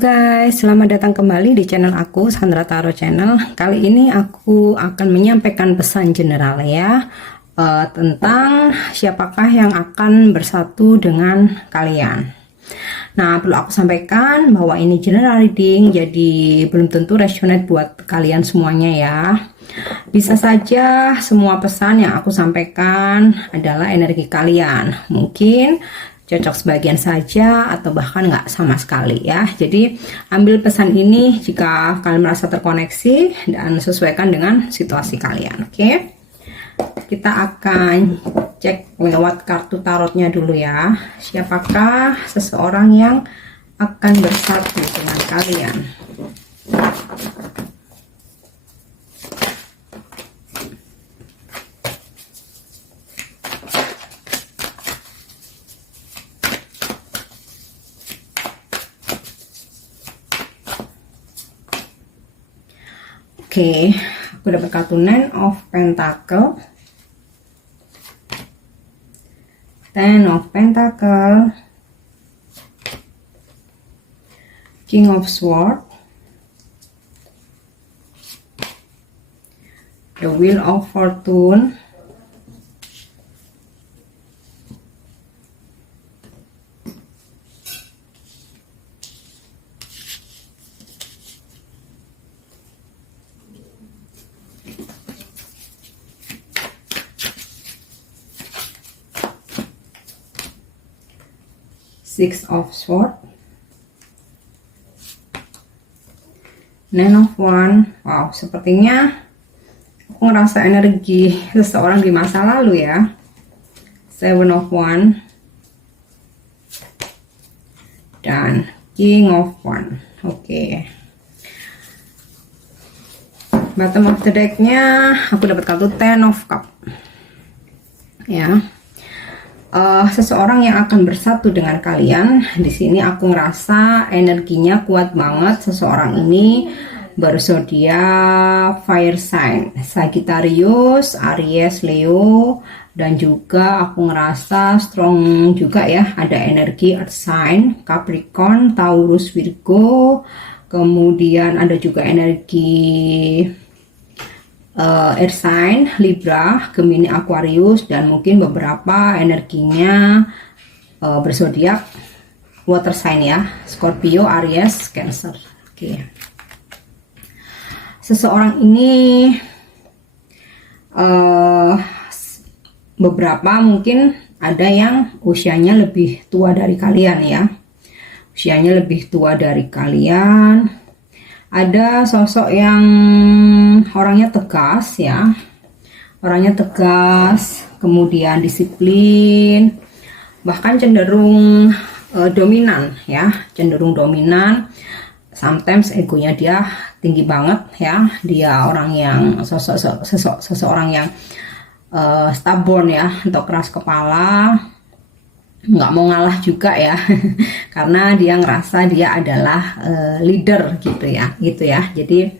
Guys, selamat datang kembali di channel aku, Sandra Tarot Channel. Kali ini aku akan menyampaikan pesan general ya, tentang siapakah yang akan bersatu dengan kalian. Nah, perlu aku sampaikan bahwa ini general reading, jadi belum tentu resonate buat kalian semuanya ya. Bisa saja semua pesan yang aku sampaikan adalah energi kalian. Mungkin cocok sebagian saja atau bahkan nggak sama sekali ya. Jadi ambil pesan ini jika kalian merasa terkoneksi dan sesuaikan dengan situasi kalian. Oke, kita akan cek lewat kartu tarotnya dulu ya. Siapakah seseorang yang akan bersatu dengan kalian? Oke, aku dapat kartu Nine of Pentacle, Ten of Pentacle, King of Swords, the Wheel of Fortune, Six of Swords, Nine of Wands. Wow, sepertinya aku ngerasa energi seseorang di masa lalu ya. Seven of Wands dan King of Wands. Oke. Bottom of the decknya aku dapat kartu Ten of Cup. Ya. Seseorang yang akan bersatu dengan kalian. Di sini aku ngerasa energinya kuat banget. Seseorang ini berzodiak fire sign, Sagittarius, Aries, Leo, dan juga aku ngerasa strong juga ya. Ada energi earth sign, Capricorn, Taurus, Virgo. Kemudian ada juga energi air sign, Libra, Gemini, Aquarius, dan mungkin beberapa energinya berzodiak water sign ya, Scorpio, Aries, Cancer. Oke. Seseorang ini beberapa mungkin ada yang usianya lebih tua dari kalian ya. Usianya lebih tua dari kalian. Ada sosok yang orangnya tegas ya, orangnya tegas, kemudian disiplin, bahkan cenderung dominan ya, cenderung dominan. Sometimes egonya dia tinggi banget ya, dia orang yang seseorang yang stubborn ya, atau keras kepala, nggak mau ngalah juga ya karena dia ngerasa dia adalah leader gitu ya jadi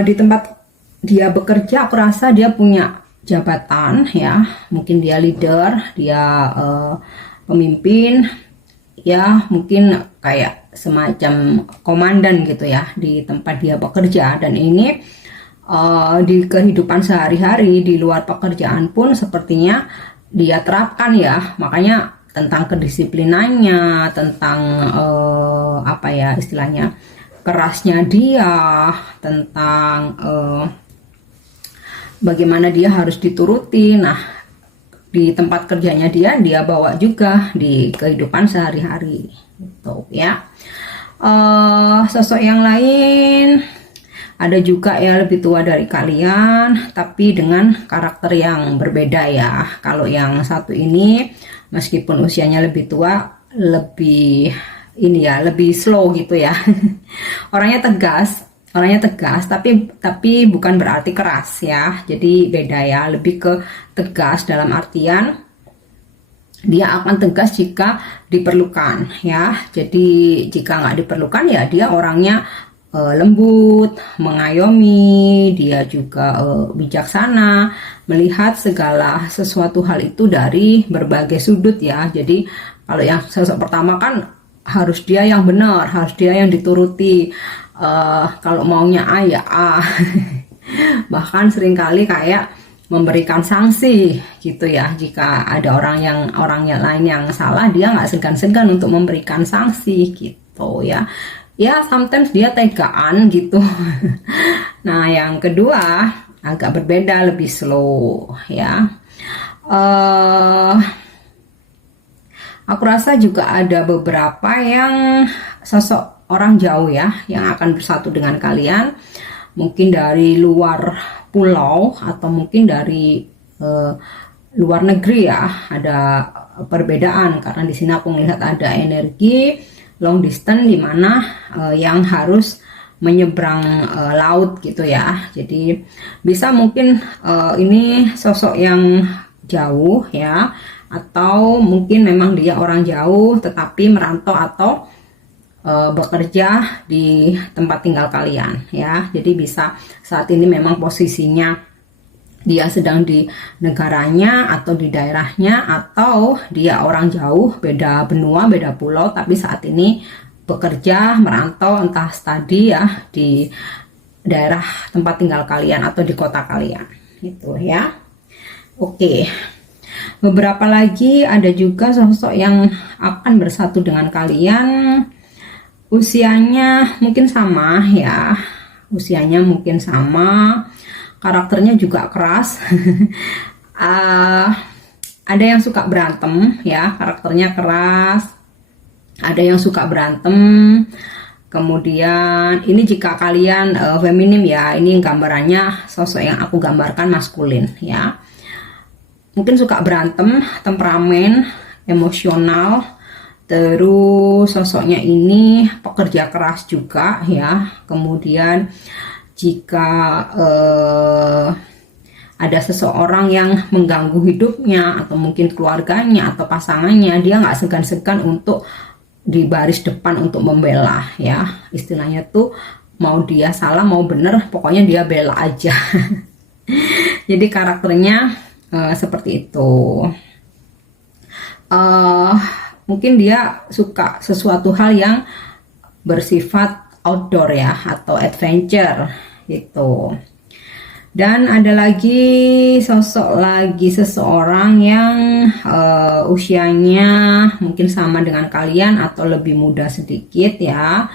di tempat dia bekerja aku rasa dia punya jabatan ya, mungkin dia leader, dia pemimpin ya, mungkin kayak semacam komandan gitu ya di tempat dia bekerja. Dan ini di kehidupan sehari-hari di luar pekerjaan pun sepertinya dia terapkan ya, makanya tentang kedisiplinannya, tentang apa ya istilahnya, kerasnya dia, tentang bagaimana dia harus dituruti. Nah, di tempat kerjanya dia bawa juga di kehidupan sehari-hari gitu ya. Sosok yang lain ada juga ya, lebih tua dari kalian tapi dengan karakter yang berbeda ya. Kalau yang satu ini meskipun usianya lebih tua, lebih ini ya, lebih slow gitu ya. orangnya tegas tapi bukan berarti keras ya, jadi beda ya, lebih ke tegas dalam artian dia akan tegas jika diperlukan ya. Jadi jika nggak diperlukan ya dia orangnya lembut, mengayomi, dia juga bijaksana, melihat segala sesuatu hal itu dari berbagai sudut ya. Jadi kalau yang sosok pertama kan harus dia yang benar, harus dia yang dituruti. Kalau maunya A ya A. Bahkan seringkali kayak memberikan sanksi gitu ya, jika ada orang yang lain yang salah, dia nggak segan-segan untuk memberikan sanksi gitu ya. Ya sometimes dia tegaan gitu. Nah yang kedua agak berbeda, lebih slow ya. Aku rasa juga ada beberapa yang sosok orang jauh ya, yang akan bersatu dengan kalian, mungkin dari luar pulau atau mungkin dari luar negeri ya. Ada perbedaan karena di sini aku melihat ada energi long distance di mana yang harus menyeberang laut gitu ya. Jadi bisa mungkin ini sosok yang jauh ya, atau mungkin memang dia orang jauh tetapi merantau atau bekerja di tempat tinggal kalian ya. Jadi bisa saat ini memang posisinya dia sedang di negaranya atau di daerahnya, atau dia orang jauh, beda benua, beda pulau, tapi saat ini bekerja merantau, entah studi ya di daerah tempat tinggal kalian atau di kota kalian gitu ya. Oke, beberapa lagi ada juga sosok yang akan bersatu dengan kalian. Usianya mungkin sama ya, usianya mungkin sama, karakternya juga keras. Ada yang suka berantem ya, karakternya keras. Ada yang suka berantem. Kemudian ini jika kalian feminim ya, ini gambarannya sosok yang aku gambarkan maskulin ya. Mungkin suka berantem, temperamen, emosional. Terus sosoknya ini pekerja keras juga ya. Kemudian jika ada seseorang yang mengganggu hidupnya atau mungkin keluarganya atau pasangannya, dia nggak segan-segan untuk di baris depan untuk membela ya. Istilahnya tuh mau dia salah mau bener, pokoknya dia bela aja. Jadi karakternya seperti itu. Mungkin dia suka sesuatu hal yang bersifat outdoor ya, atau adventure gitu. Dan ada lagi seseorang yang usianya mungkin sama dengan kalian atau lebih muda sedikit ya,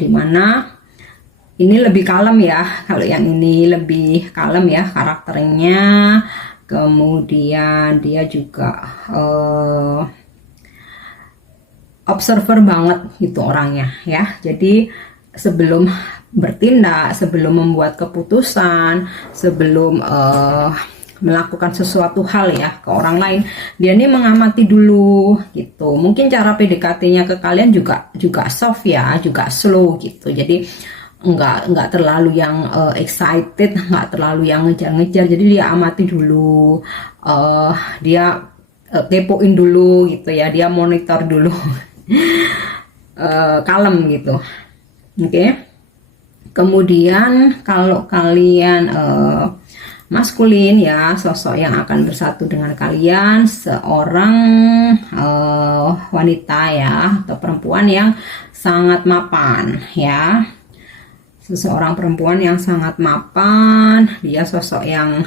dimana ini lebih kalem ya. Kalau yang ini lebih kalem ya karakternya. Kemudian dia juga observer banget gitu orangnya ya. Jadi sebelum bertindak, sebelum membuat keputusan, sebelum melakukan sesuatu hal ya ke orang lain, dia ini mengamati dulu gitu. Mungkin cara PDKT-nya ke kalian juga soft ya, juga slow gitu. Jadi nggak terlalu yang excited, nggak terlalu yang ngejar-ngejar. Jadi dia amati dulu, dia kepoin dulu gitu ya, dia monitor dulu. Kalem gitu. Oke. Kemudian kalau kalian maskulin ya, sosok yang akan bersatu dengan kalian seorang wanita ya, atau perempuan yang sangat mapan ya. Seseorang perempuan yang sangat mapan, dia sosok yang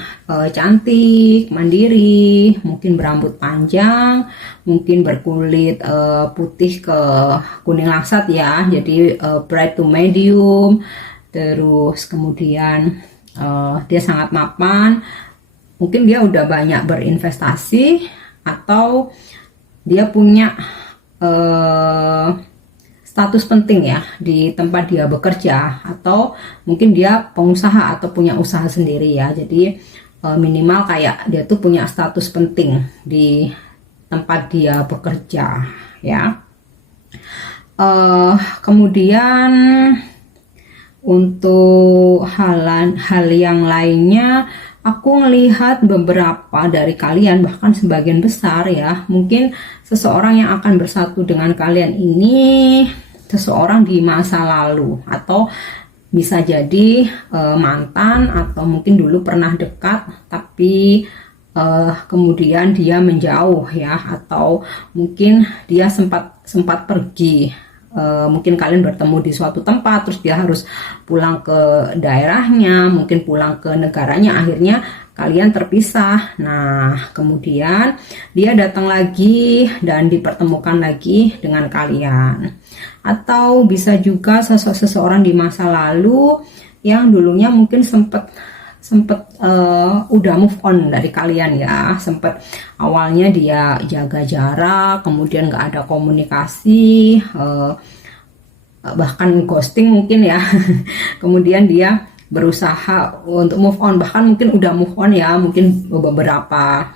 cantik, mandiri, mungkin berambut panjang, mungkin berkulit putih ke kuning langsat ya, jadi bright to medium. Terus kemudian dia sangat mapan, mungkin dia udah banyak berinvestasi atau dia punya status penting ya di tempat dia bekerja, atau mungkin dia pengusaha atau punya usaha sendiri ya. Jadi minimal kayak dia tuh punya status penting di tempat dia bekerja ya. Kemudian untuk hal yang lainnya, aku melihat beberapa dari kalian, bahkan sebagian besar ya, mungkin seseorang yang akan bersatu dengan kalian ini seseorang di masa lalu, atau bisa jadi mantan, atau mungkin dulu pernah dekat tapi kemudian dia menjauh ya, atau mungkin dia sempat pergi. Mungkin kalian bertemu di suatu tempat, terus dia harus pulang ke daerahnya, mungkin pulang ke negaranya, akhirnya kalian terpisah. Nah, kemudian dia datang lagi dan dipertemukan lagi dengan kalian. Atau bisa juga seseorang di masa lalu yang dulunya mungkin sempat udah move on dari kalian ya, sempat awalnya dia jaga jarak, kemudian nggak ada komunikasi, bahkan ghosting mungkin ya. Kemudian dia berusaha untuk move on, bahkan mungkin udah move on ya, mungkin beberapa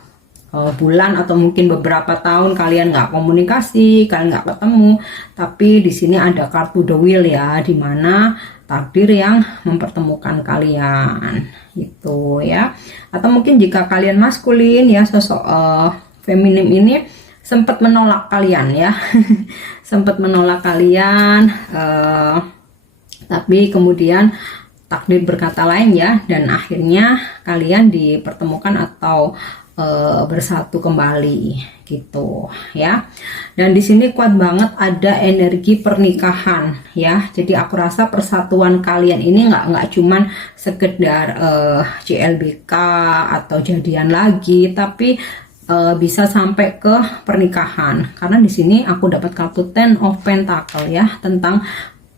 bulan atau mungkin beberapa tahun kalian nggak komunikasi, kalian nggak ketemu. Tapi di sini ada kartu The Wheel ya, dimana takdir yang mempertemukan kalian gitu ya. Atau mungkin jika kalian maskulin ya, sosok feminim ini sempat menolak kalian ya. Sempat menolak kalian, tapi kemudian takdir berkata lain ya, dan akhirnya kalian dipertemukan atau bersatu kembali gitu ya. Dan di sini kuat banget ada energi pernikahan ya. Jadi aku rasa persatuan kalian ini nggak cuman sekedar CLBK atau jadian lagi, tapi bisa sampai ke pernikahan. Karena di sini aku dapat kartu Ten of Pentacle ya, tentang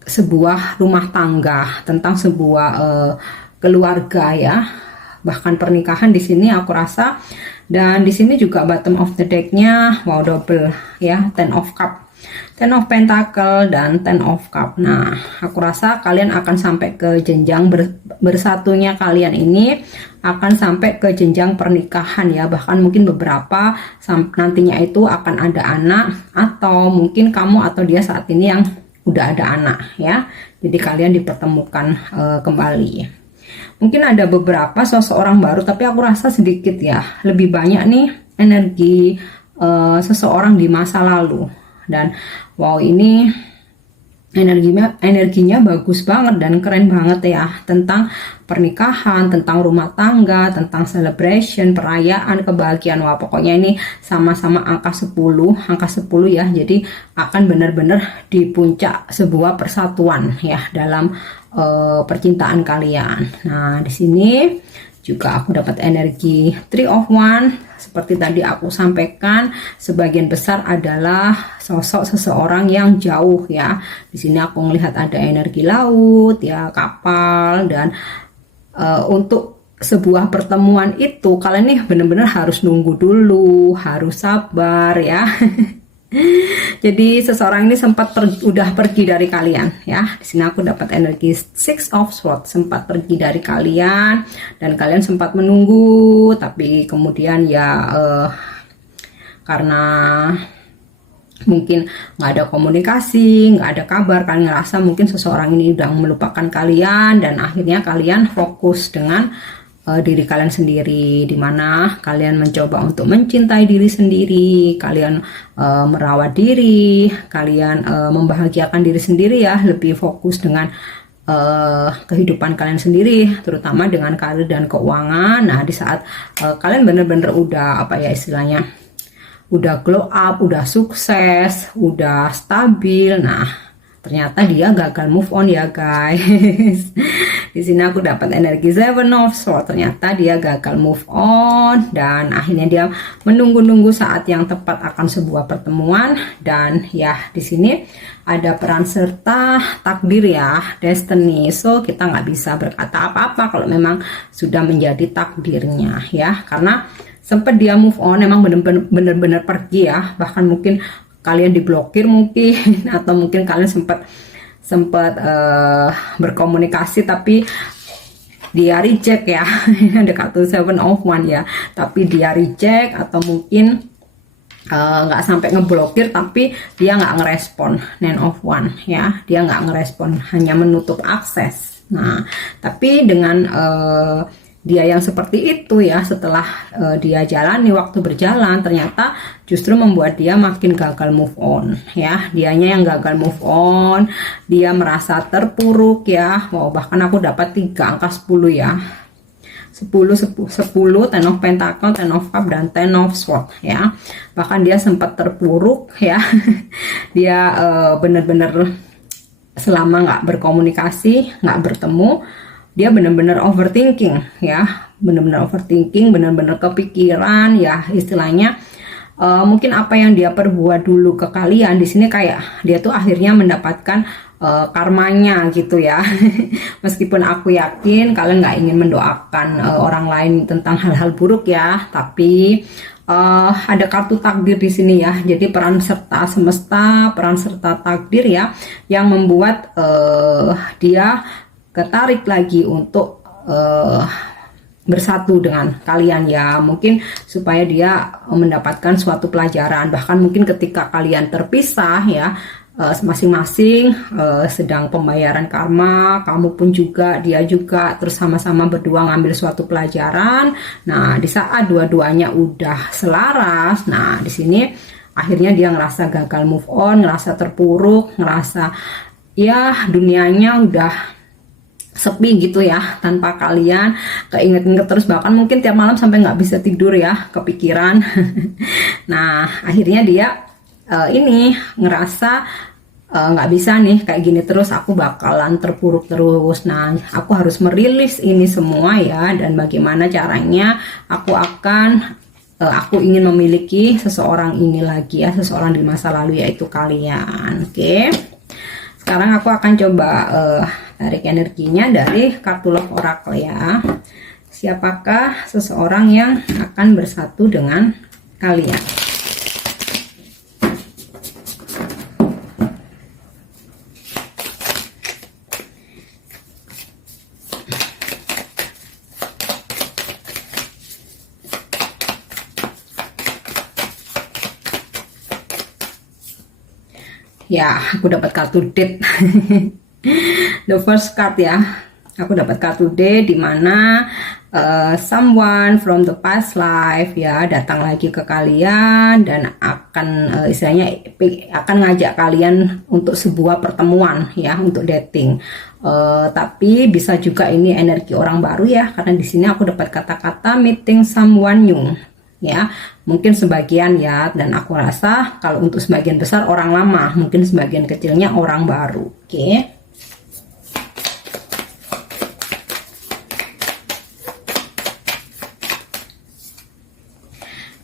sebuah rumah tangga, tentang sebuah keluarga ya. Bahkan pernikahan di sini aku rasa. Dan di sini juga bottom of the deck-nya wow, double ya, Ten of Cup, Ten of Pentacle dan Ten of Cup. Nah, aku rasa kalian akan sampai ke jenjang bersatunya kalian ini akan sampai ke jenjang pernikahan ya. Bahkan mungkin beberapa nantinya itu akan ada anak, atau mungkin kamu atau dia saat ini yang udah ada anak ya. Jadi kalian dipertemukan kembali. Mungkin ada beberapa seseorang baru, tapi aku rasa sedikit ya, lebih banyak nih energi seseorang di masa lalu. Dan wow, ini energinya bagus banget dan keren banget ya, tentang pernikahan, tentang rumah tangga, tentang celebration, perayaan, kebahagiaan. Wah, pokoknya ini sama-sama angka 10 ya. Jadi akan benar-benar di puncak sebuah persatuan ya dalam percintaan kalian. Nah, di sini juga aku dapat energi Three of Wands. Seperti tadi aku sampaikan, sebagian besar adalah sosok seseorang yang jauh ya. Di sini aku melihat ada energi laut ya, kapal. Dan untuk sebuah pertemuan itu kalian nih benar-benar harus nunggu dulu, harus sabar ya. Jadi seseorang ini sempat udah pergi dari kalian ya. Di sini aku dapat energi Six of Swords, sempat pergi dari kalian dan kalian sempat menunggu, tapi kemudian ya karena mungkin nggak ada komunikasi, nggak ada kabar, kalian ngerasa mungkin seseorang ini udah melupakan kalian, dan akhirnya kalian fokus dengan diri kalian sendiri, dimana kalian mencoba untuk mencintai diri sendiri, kalian merawat diri, kalian membahagiakan diri sendiri ya, lebih fokus dengan kehidupan kalian sendiri, terutama dengan karir dan keuangan. Nah, di saat kalian bener-bener udah apa ya istilahnya, udah glow up, udah sukses, udah stabil, nah ternyata dia gagal move on ya guys. Di sini aku dapat energi Seven of Swords. Ternyata dia gagal move on dan akhirnya dia menunggu-nunggu saat yang tepat akan sebuah pertemuan. Dan ya di sini ada peran serta takdir ya, destiny. So kita nggak bisa berkata apa-apa kalau memang sudah menjadi takdirnya ya, karena sempat dia move on, emang bener-bener pergi ya. Bahkan mungkin kalian diblokir mungkin, atau mungkin kalian sempat berkomunikasi tapi dia reject ya. Ada kartu Seven of Wands ya, tapi dia reject, atau mungkin nggak sampai ngeblokir tapi dia nggak ngerespon. Nine of Wands ya, dia nggak ngerespon, hanya menutup akses. Nah, tapi dengan dia yang seperti itu ya, setelah dia jalani, waktu berjalan, ternyata justru membuat dia makin gagal move on ya. Dianya yang gagal move on, dia merasa terpuruk ya. Wow, bahkan aku dapat 3 angka 10 ya. 10, Ten of Pentacle, Ten of Cup, dan Ten of Swords ya. Bahkan dia sempat terpuruk ya. Dia bener-bener selama nggak berkomunikasi, nggak bertemu, dia bener-bener overthinking ya. Bener-bener overthinking, bener-bener kepikiran ya, istilahnya mungkin apa yang dia perbuat dulu ke kalian di sini kayak dia tuh akhirnya mendapatkan karmanya gitu ya. Meskipun aku yakin kalian nggak ingin mendoakan orang lain tentang hal-hal buruk ya, tapi ada kartu takdir di sini ya. Jadi peran serta semesta, peran serta takdir ya, yang membuat dia ketarik lagi untuk bersatu dengan kalian ya, mungkin supaya dia mendapatkan suatu pelajaran. Bahkan mungkin ketika kalian terpisah ya, masing-masing sedang pembayaran karma, kamu pun juga, dia juga, terus sama-sama berdua ngambil suatu pelajaran. Nah, di saat dua-duanya udah selaras, nah di sini akhirnya dia ngerasa gagal move on, ngerasa terpuruk, ngerasa ya dunianya udah sepi gitu ya tanpa kalian, keinget-inget terus, bahkan mungkin tiap malam sampai nggak bisa tidur ya, kepikiran. Nah akhirnya dia ini ngerasa nggak bisa nih kayak gini terus, aku bakalan terpuruk terus. Nah aku harus merilis ini semua ya, dan bagaimana caranya aku ingin memiliki seseorang ini lagi ya, seseorang di masa lalu, yaitu kalian. Oke. Sekarang aku akan coba tarik energinya dari kartu Love Oracle ya. Siapakah seseorang yang akan bersatu dengan kalian? Ya, aku dapat kartu Death. The first card ya. Aku dapat kartu D, di mana someone from the past life ya datang lagi ke kalian dan akan istilahnya akan ngajak kalian untuk sebuah pertemuan ya, untuk dating. Tapi bisa juga ini energi orang baru ya, karena di sini aku dapat kata-kata meeting someone new ya, mungkin sebagian ya, dan aku rasa kalau untuk sebagian besar orang lama, mungkin sebagian kecilnya orang baru. Oke.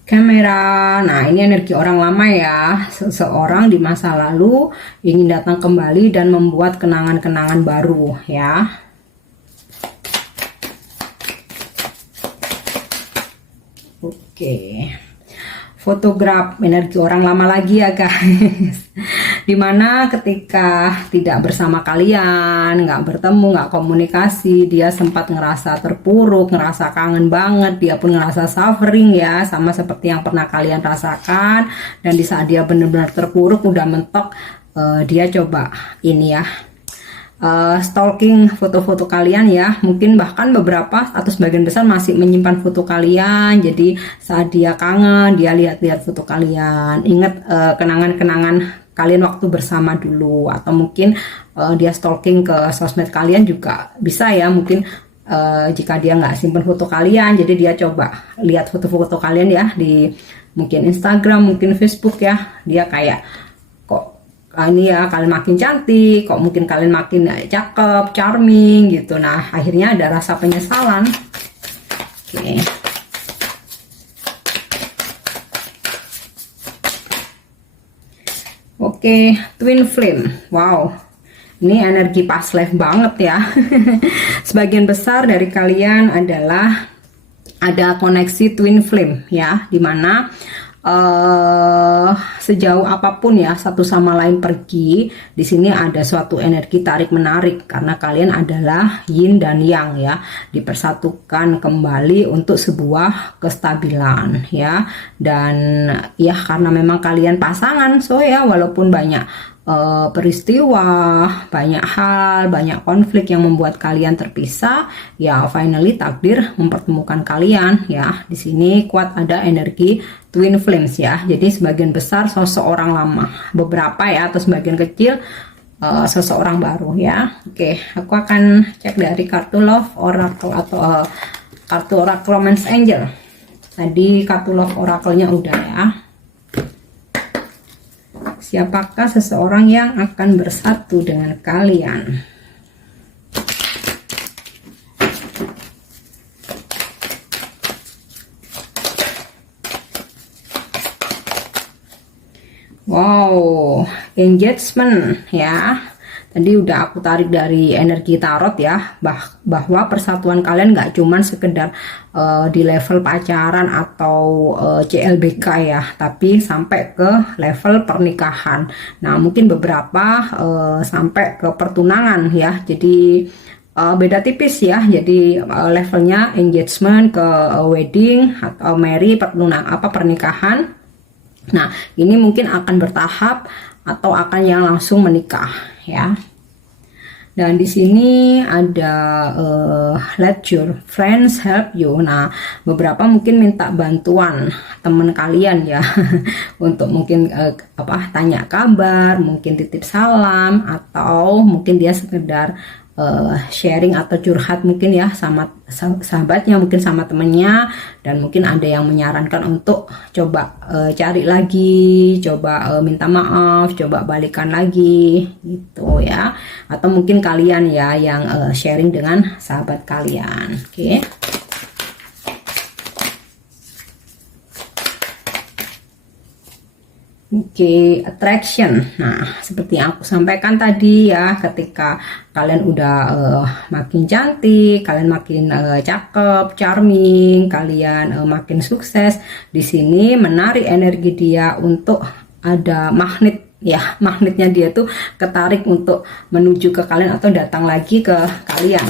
Kamera, nah ini energi orang lama ya, seseorang di masa lalu ingin datang kembali dan membuat kenangan-kenangan baru ya. Oke, fotograf, energi orang lama lagi ya guys. Dimana ketika tidak bersama kalian, nggak bertemu, nggak komunikasi, dia sempat ngerasa terpuruk, ngerasa kangen banget, dia pun ngerasa suffering ya, sama seperti yang pernah kalian rasakan. Dan di saat dia benar-benar terpuruk, udah mentok, dia coba ini ya, stalking foto-foto kalian ya, mungkin bahkan beberapa atau sebagian besar masih menyimpan foto kalian. Jadi saat dia kangen, dia lihat-lihat foto kalian, ingat kenangan-kenangan kalian waktu bersama dulu, atau mungkin dia stalking ke sosmed kalian juga bisa ya, mungkin jika dia nggak simpan foto kalian, jadi dia coba lihat foto-foto kalian ya di mungkin Instagram, mungkin Facebook ya, dia kayak kok ini ya kalian makin cantik, kok mungkin kalian makin cakep, charming gitu. Nah akhirnya ada rasa penyesalan. Oke. Oke, Twin Flame. Wow, ini energi past life banget ya. Sebagian besar dari kalian adalah ada koneksi Twin Flame ya, dimana sejauh apapun ya satu sama lain pergi, di sini ada suatu energi tarik menarik karena kalian adalah yin dan yang ya, dipersatukan kembali untuk sebuah kestabilan ya. Dan ya karena memang kalian pasangan, so ya walaupun banyak peristiwa, banyak hal, banyak konflik yang membuat kalian terpisah, ya finally takdir mempertemukan kalian ya. Di sini kuat ada energi Twin Flames ya. Jadi sebagian besar seseorang lama, beberapa ya atau sebagian kecil seseorang baru ya. Oke, aku akan cek dari kartu Love Oracle atau kartu Oracle Romance Angel. Tadi kartu Love Oracle-nya udah ya. Siapakah seseorang yang akan bersatu dengan kalian? Wow, engagement ya. Tadi udah aku tarik dari energi tarot ya, bahwa persatuan kalian gak cuman sekedar di level pacaran atau CLBK ya, tapi sampai ke level pernikahan. Nah, mungkin beberapa sampai ke pertunangan ya. Jadi beda tipis ya. Jadi levelnya engagement ke wedding atau marry, pernikahan. Nah, ini mungkin akan bertahap atau akan yang langsung menikah ya. Dan di sini ada let your friends help you. Nah, beberapa mungkin minta bantuan teman kalian ya untuk mungkin tanya kabar, mungkin titip salam, atau mungkin dia sekedar sharing atau curhat mungkin ya sama sahabatnya, mungkin sama temennya, dan mungkin ada yang menyarankan untuk coba cari lagi, coba minta maaf, coba balikan lagi gitu ya, atau mungkin kalian ya yang sharing dengan sahabat kalian. Oke. Oke, attraction. Nah, seperti yang aku sampaikan tadi ya, ketika kalian udah makin cantik, kalian makin cakep, charming, kalian makin sukses, di sini menarik energi dia untuk ada magnet ya, magnetnya dia tuh ketarik untuk menuju ke kalian atau datang lagi ke kalian.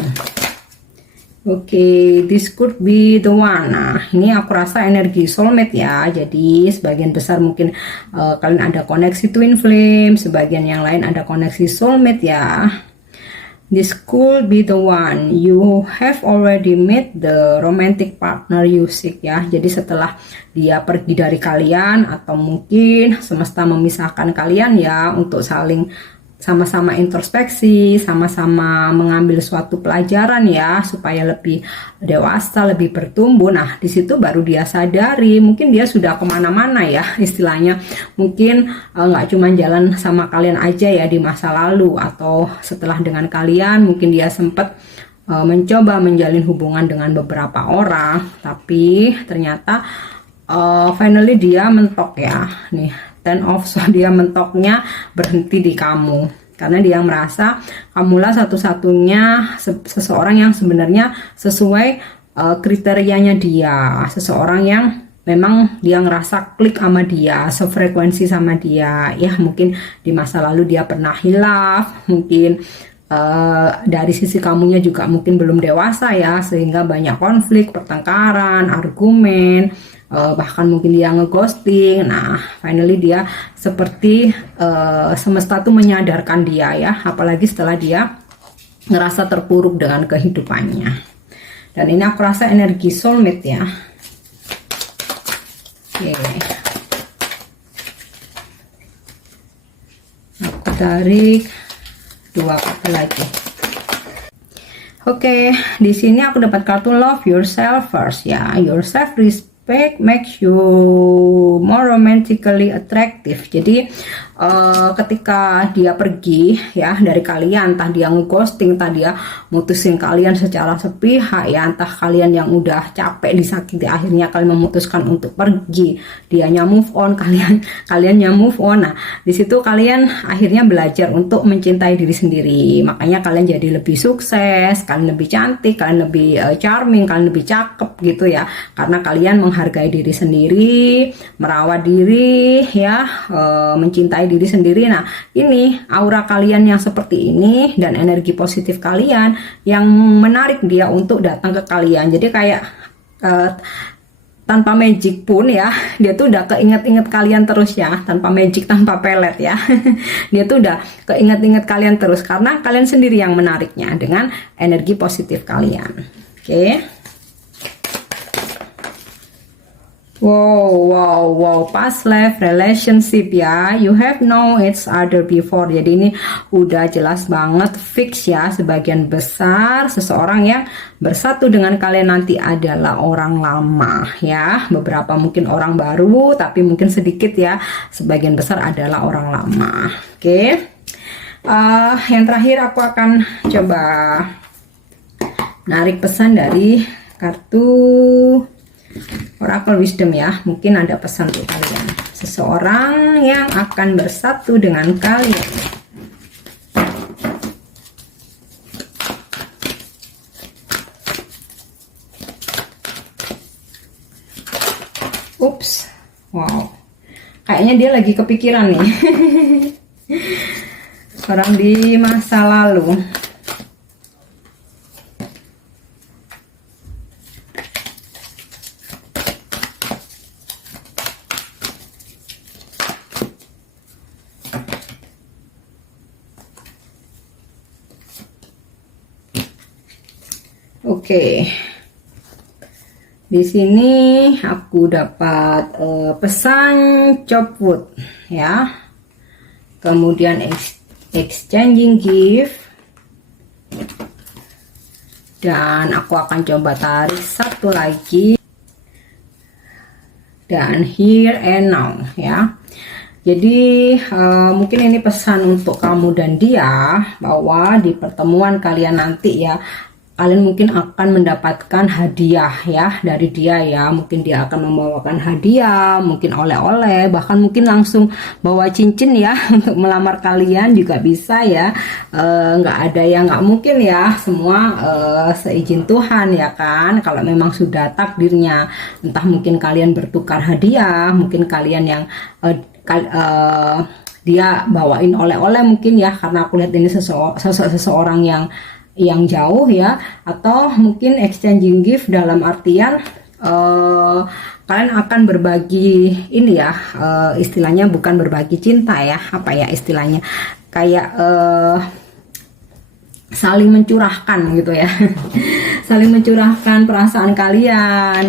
Oke, this could be the one. Nah, ini aku rasa energi soulmate ya. Jadi sebagian besar mungkin kalian ada koneksi twin flame, sebagian yang lain ada koneksi soulmate ya. This could be the one. You have already met the romantic partner you seek ya. Jadi setelah dia pergi dari kalian, atau mungkin semesta memisahkan kalian ya, untuk saling sama-sama introspeksi, sama-sama mengambil suatu pelajaran ya, supaya lebih dewasa, lebih bertumbuh. Nah, di situ baru dia sadari, mungkin dia sudah kemana-mana ya, istilahnya. Mungkin nggak cuma jalan sama kalian aja ya di masa lalu, atau setelah dengan kalian, mungkin dia sempat mencoba menjalin hubungan dengan beberapa orang, tapi ternyata finally dia mentok ya. Nih, Ten of Swords, dia mentoknya berhenti di kamu, karena dia merasa kamulah satu-satunya seseorang yang sebenarnya sesuai kriterianya dia, seseorang yang memang dia ngerasa klik sama dia, sefrekuensi sama dia ya. Mungkin di masa lalu dia pernah hilaf, mungkin dari sisi kamunya juga mungkin belum dewasa ya, sehingga banyak konflik, pertengkaran, argumen, bahkan mungkin dia ngeghosting. Nah, finally dia seperti semesta tuh menyadarkan dia ya, apalagi setelah dia ngerasa terpuruk dengan kehidupannya. Dan ini aku rasa energi soulmate ya. Oke. Aku tarik 2 kartu lagi. Oke, di sini aku dapat kartu love yourself first ya. Your self respect makes you more romantically attractive. Jadi ketika dia pergi ya dari kalian, entah dia ngeghosting, entah dia mutusin kalian secara sepihak ya, entah kalian yang udah capek disakiti akhirnya kalian memutuskan untuk pergi, dianya move on, kaliannya move on. Nah, di situ kalian akhirnya belajar untuk mencintai diri sendiri. Makanya kalian jadi lebih sukses, kalian lebih cantik, kalian lebih charming, kalian lebih cakep gitu ya, karena kalian menghargai diri sendiri, merawat diri ya, mencintai diri sendiri. Nah, ini aura kalian yang seperti ini dan energi positif kalian yang menarik dia untuk datang ke kalian. Jadi kayak tanpa magic pun ya, dia tuh udah keinget-inget kalian terus ya, tanpa magic, tanpa pelet ya. Dia tuh udah keinget-inget kalian terus karena kalian sendiri yang menariknya dengan energi positif kalian. Oke. Wow, wow, wow, past life relationship ya. You have known each other before. Jadi ini udah jelas banget fix ya. Sebagian besar seseorang yang bersatu dengan kalian nanti adalah orang lama ya. Beberapa mungkin orang baru, tapi mungkin sedikit ya. Sebagian besar adalah orang lama. Oke. Yang terakhir aku akan coba narik pesan dari kartu Oracle Wisdom ya. Mungkin ada pesan untuk kalian. Seseorang yang akan bersatu dengan kalian. Ups. Wow. Kayaknya dia lagi kepikiran nih. Orang di masa lalu. Oke, di sini aku dapat pesan Chopwood ya, kemudian exchanging gift, dan aku akan coba tarik satu lagi, dan here and now ya. Jadi mungkin ini pesan untuk kamu dan dia, bahwa di pertemuan kalian nanti ya, kalian mungkin akan mendapatkan hadiah ya dari dia ya. Mungkin dia akan membawakan hadiah, mungkin oleh-oleh, bahkan mungkin langsung bawa cincin ya untuk melamar kalian juga bisa ya. Nggak ada yang nggak mungkin ya, semua seizin Tuhan ya kan. Kalau memang sudah takdirnya, entah mungkin kalian bertukar hadiah, mungkin kalian yang dia bawain oleh-oleh mungkin ya, karena aku lihat ini seseorang yang jauh ya, atau mungkin exchanging gift dalam artian kalian akan berbagi ini ya, istilahnya bukan berbagi cinta ya, apa ya istilahnya, kayak saling mencurahkan gitu ya. Saling mencurahkan perasaan kalian,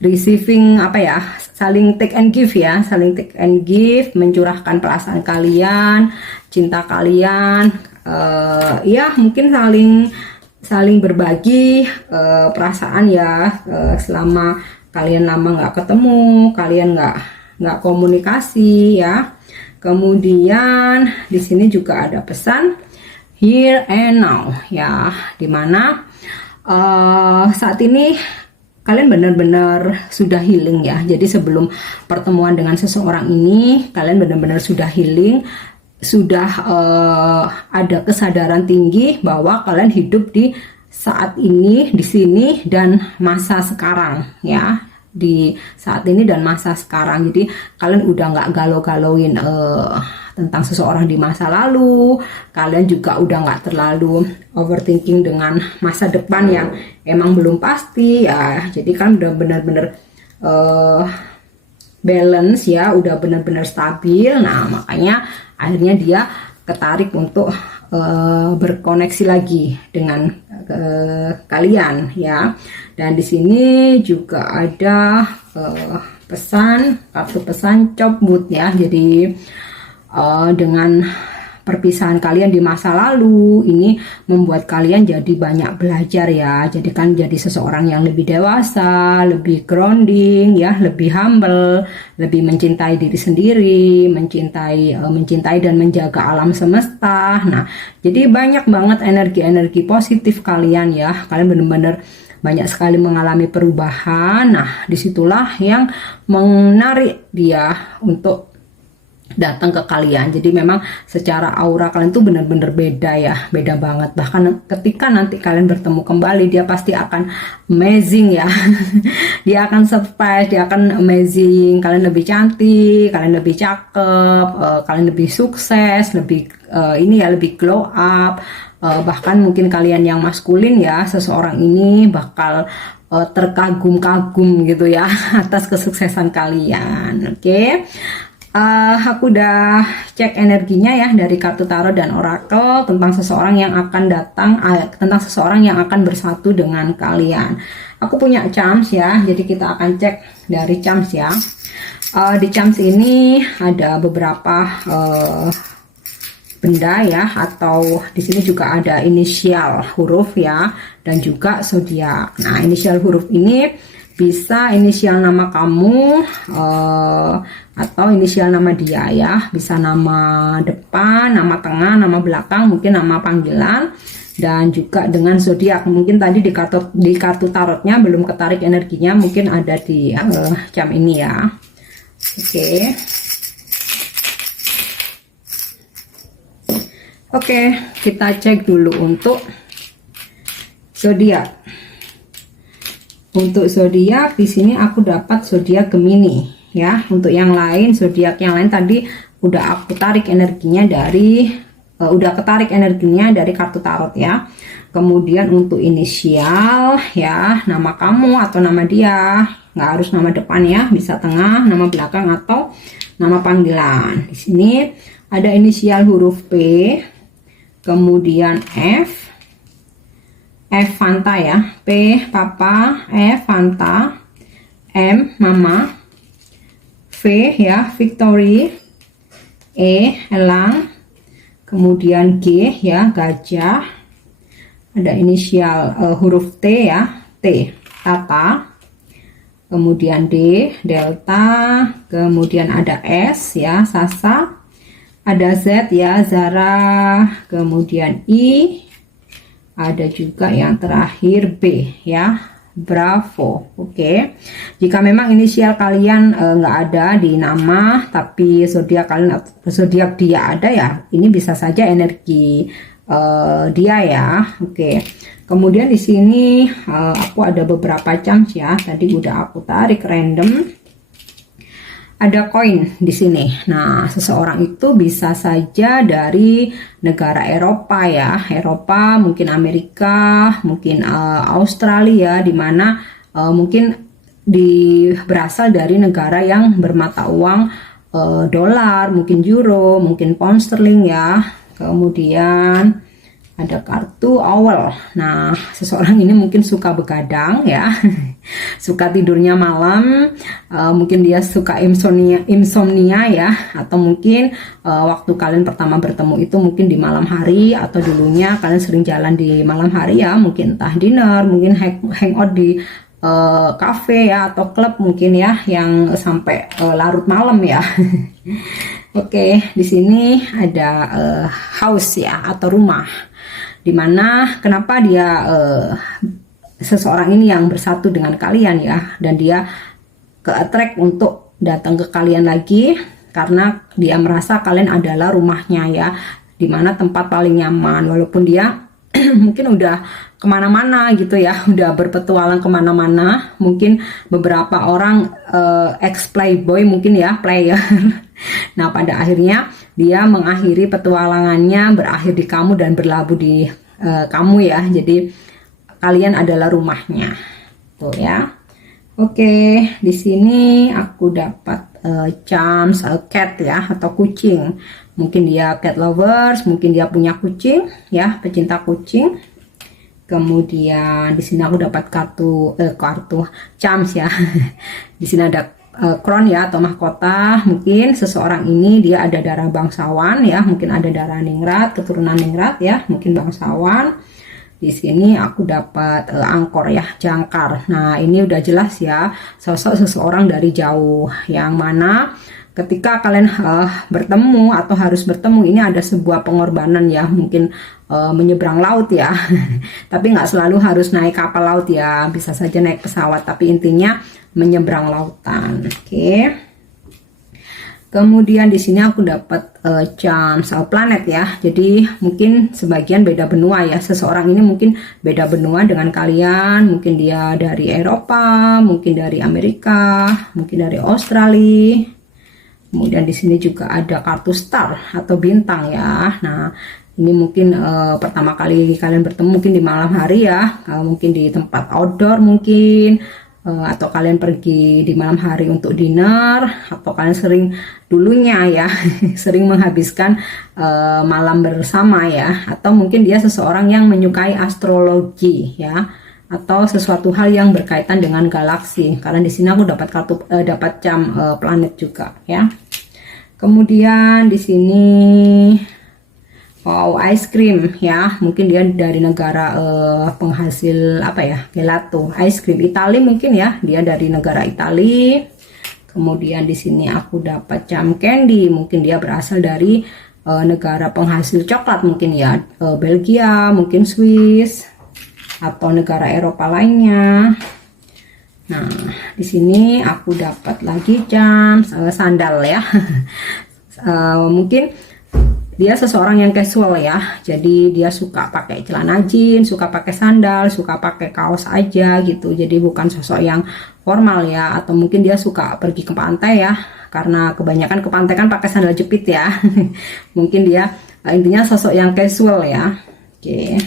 receiving apa ya, saling take and give ya, saling take and give, mencurahkan perasaan kalian, cinta kalian, ya mungkin saling berbagi perasaan ya, selama kalian lama nggak ketemu, kalian nggak komunikasi ya. Kemudian di sini juga ada pesan here and now ya, dimana saat ini kalian benar-benar sudah healing ya. Jadi sebelum pertemuan dengan seseorang ini, kalian benar-benar sudah healing, sudah ada kesadaran tinggi bahwa kalian hidup di saat ini, di sini, dan masa sekarang ya. Di saat ini dan masa sekarang. Jadi kalian udah nggak galau-galauin tentang seseorang di masa lalu. Kalian juga udah nggak terlalu overthinking dengan masa depan yang emang belum pasti ya. Jadi kan udah benar-benar balance ya, udah benar-benar stabil. Nah makanya akhirnya dia ketarik untuk berkoneksi lagi dengan kalian ya. Dan di sini juga ada kartu pesan Chopwood ya. Jadi dengan perpisahan kalian di masa lalu ini membuat kalian jadi banyak belajar ya. Jadi kan jadi seseorang yang lebih dewasa, lebih grounding ya, lebih humble, lebih mencintai diri sendiri, mencintai dan menjaga alam semesta. Nah, jadi banyak banget energi-energi positif kalian ya. Kalian benar-benar banyak sekali mengalami perubahan. Nah, disitulah yang menarik dia untuk datang ke kalian. Jadi memang secara aura kalian tuh benar-benar beda ya, beda banget. Bahkan ketika nanti kalian bertemu kembali, dia pasti akan amazing ya. Dia akan surprise, dia akan amazing. Kalian lebih cantik, kalian lebih cakep, kalian lebih sukses, lebih lebih glow up. Bahkan mungkin kalian yang maskulin ya, seseorang ini bakal terkagum-kagum gitu ya atas kesuksesan kalian. Oke. Aku udah cek energinya ya dari kartu tarot dan orakel tentang seseorang yang akan datang, tentang seseorang yang akan bersatu dengan kalian. Aku punya charms ya, jadi kita akan cek dari charms ya. Di charms ini ada beberapa benda ya, atau di sini juga ada inisial huruf ya, dan juga zodiak. Nah, inisial huruf ini bisa inisial nama kamu atau inisial nama dia ya, bisa nama depan, nama tengah, nama belakang, mungkin nama panggilan, dan juga dengan zodiak. Mungkin tadi di kartu tarotnya belum ketarik energinya, mungkin ada di jam ini ya. Oke, kita cek dulu untuk zodiak. Untuk zodiak di sini aku dapat zodiak Gemini ya. Untuk yang lain, zodiak yang lain tadi udah aku tarik energinya dari ketarik energinya dari kartu tarot ya. Kemudian untuk inisial ya, nama kamu atau nama dia, nggak harus nama depan ya, bisa tengah, nama belakang atau nama panggilan. Di sini ada inisial huruf P, kemudian F Fanta ya, P papa, F Fanta, M mama, V ya Victory, E elang, kemudian G ya gajah, ada inisial huruf T ya, T tata, kemudian D delta, kemudian ada S ya Sasa, ada Z ya Zara, kemudian I, ada juga yang terakhir B ya Bravo. Oke. Jika memang inisial kalian nggak ada di nama, tapi zodiak kalian atau zodiak dia ada ya, ini bisa saja energi dia ya. Oke. Kemudian di sini aku ada beberapa charms ya, tadi udah aku tarik random. Ada koin di sini. Nah, seseorang itu bisa saja dari negara Eropa ya, Eropa, mungkin Amerika, mungkin Australia, di mana mungkin berasal dari negara yang bermata uang dolar, mungkin euro, mungkin pound sterling ya. Kemudian ada kartu owl. Nah, seseorang ini mungkin suka begadang ya, suka tidurnya malam, mungkin dia suka insomnia ya, atau mungkin waktu kalian pertama bertemu itu mungkin di malam hari, atau dulunya kalian sering jalan di malam hari ya, mungkin entah dinner, mungkin hangout di cafe ya, atau klub mungkin ya, yang sampai larut malam ya. Oke, di sini ada house ya, atau rumah. Dimana kenapa dia seseorang ini yang bersatu dengan kalian ya, dan dia ke-attract untuk datang ke kalian lagi karena dia merasa kalian adalah rumahnya ya, dimana tempat paling nyaman, walaupun dia mungkin udah kemana-mana gitu ya, udah berpetualang kemana-mana, mungkin beberapa orang ex playboy mungkin ya, player. Nah, pada akhirnya dia mengakhiri petualangannya, berakhir di kamu dan berlabuh di kamu ya. Jadi kalian adalah rumahnya, tuh ya. Oke, di sini aku dapat charms cat ya, atau kucing. Mungkin dia cat lovers, mungkin dia punya kucing ya, pecinta kucing. Kemudian di sini aku dapat kartu charms ya. Di sini ada crown ya, atau mahkota. Mungkin seseorang ini dia ada darah bangsawan ya, mungkin ada darah ningrat, keturunan ningrat ya, mungkin bangsawan. Di sini aku dapat angkor ya, jangkar. Nah, ini udah jelas ya, sosok seseorang dari jauh, yang mana ketika kalian bertemu atau harus bertemu, ini ada sebuah pengorbanan ya, mungkin menyeberang laut ya. Tapi nggak selalu harus naik kapal laut ya, bisa saja naik pesawat, tapi intinya menyeberang lautan. Oke. Kemudian di sini aku dapat charms planet ya. Jadi mungkin sebagian beda benua ya. Seseorang ini mungkin beda benua dengan kalian. Mungkin dia dari Eropa, mungkin dari Amerika, mungkin dari Australia. Kemudian di sini juga ada kartu star atau bintang ya. Nah, ini mungkin pertama kali kalian bertemu mungkin di malam hari ya. Mungkin di tempat outdoor mungkin, atau kalian pergi di malam hari untuk dinner, atau kalian sering dulunya ya sering menghabiskan malam bersama ya, atau mungkin dia seseorang yang menyukai astrologi ya, atau sesuatu hal yang berkaitan dengan galaksi, karena di sini aku dapat dapat jam planet juga ya. Kemudian di sini wow, ice cream ya, mungkin dia dari negara penghasil apa ya, gelato, ice cream Itali mungkin ya, dia dari negara Itali. Kemudian di sini aku dapat jam candy, mungkin dia berasal dari negara penghasil coklat mungkin ya, Belgia, mungkin Swiss, atau negara Eropa lainnya. Nah, di sini aku dapat lagi jam sandal ya. Mungkin dia seseorang yang casual ya, jadi dia suka pakai celana jeans, suka pakai sandal, suka pakai kaos aja gitu, jadi bukan sosok yang formal ya. Atau mungkin dia suka pergi ke pantai ya, karena kebanyakan ke pantai kan pakai sandal jepit ya. Mungkin dia intinya sosok yang casual ya. Oke.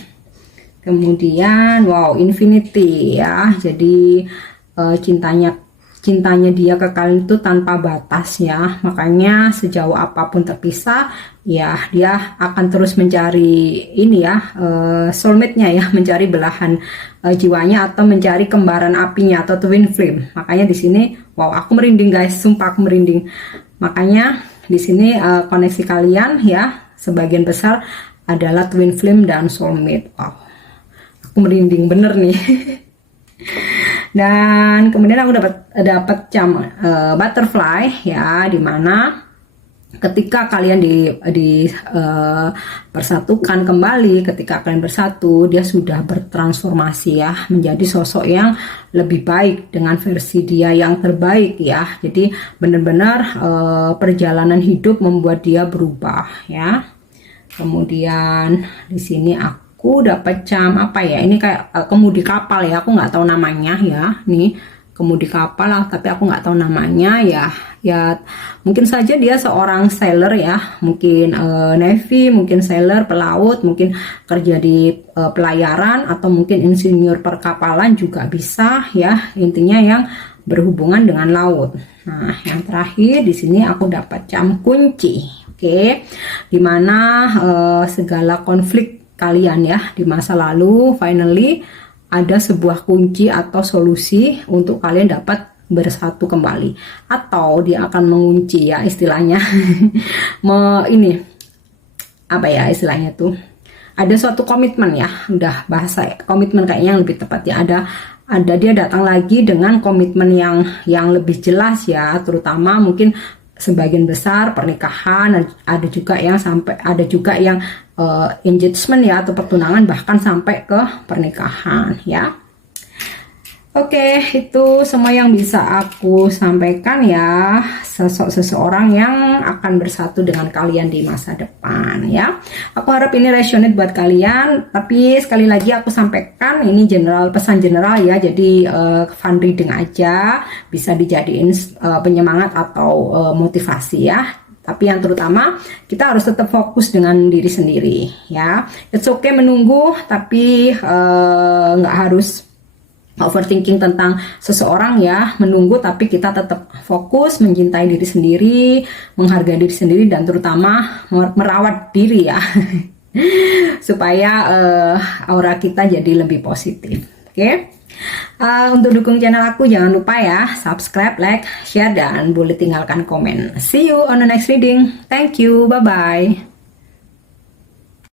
Kemudian wow, infinity ya, jadi cintanya dia ke kalian itu tanpa batas ya, makanya sejauh apapun terpisah ya, dia akan terus mencari ini ya, soulmate-nya ya, mencari belahan jiwanya, atau mencari kembaran apinya atau twin flame. Makanya di sini wow, aku merinding guys, sumpah aku merinding. Makanya di sini koneksi kalian ya sebagian besar adalah twin flame dan soulmate. Wow, aku merinding bener nih. Dan kemudian aku dapat jam butterfly ya, dimana ketika kalian persatukan kembali, ketika kalian bersatu, dia sudah bertransformasi ya, menjadi sosok yang lebih baik dengan versi dia yang terbaik ya. Jadi benar-benar perjalanan hidup membuat dia berubah ya. Kemudian di sini aku dapat jam apa ya, ini kayak kemudi kapal ya, aku nggak tahu namanya ya, nih kemudi kapal lah, tapi aku nggak tahu namanya ya. Ya mungkin saja dia seorang sailor ya, mungkin navy, mungkin sailor, pelaut, mungkin kerja di pelayaran, atau mungkin insinyur perkapalan juga bisa ya, intinya yang berhubungan dengan laut. Nah, yang terakhir di sini aku dapat jam kunci. Oke, dimana segala konflik kalian ya di masa lalu finally ada sebuah kunci atau solusi untuk kalian dapat bersatu kembali, atau dia akan mengunci ya istilahnya. Ini apa ya istilahnya tuh, ada suatu komitmen ya, udah bahasa komitmen kayaknya yang lebih tepat ya, ada dia datang lagi dengan komitmen yang lebih jelas ya, terutama mungkin sebagian besar pernikahan, ada juga yang engagement ya, atau pertunangan, bahkan sampai ke pernikahan ya. Oke, itu semua yang bisa aku sampaikan ya, seseorang yang akan bersatu dengan kalian di masa depan ya. Aku harap ini resonate buat kalian, tapi sekali lagi aku sampaikan ini pesan general ya, jadi fun reading aja, bisa dijadiin penyemangat atau motivasi ya. Tapi yang terutama kita harus tetap fokus dengan diri sendiri ya. It's okay menunggu, tapi nggak harus overthinking tentang seseorang ya, menunggu, tapi kita tetap fokus mencintai diri sendiri, menghargai diri sendiri, dan terutama merawat diri ya supaya aura kita jadi lebih positif. Oke. Untuk dukung channel aku jangan lupa ya subscribe, like, share, dan boleh tinggalkan komen. See you on the next reading. Thank you, bye bye.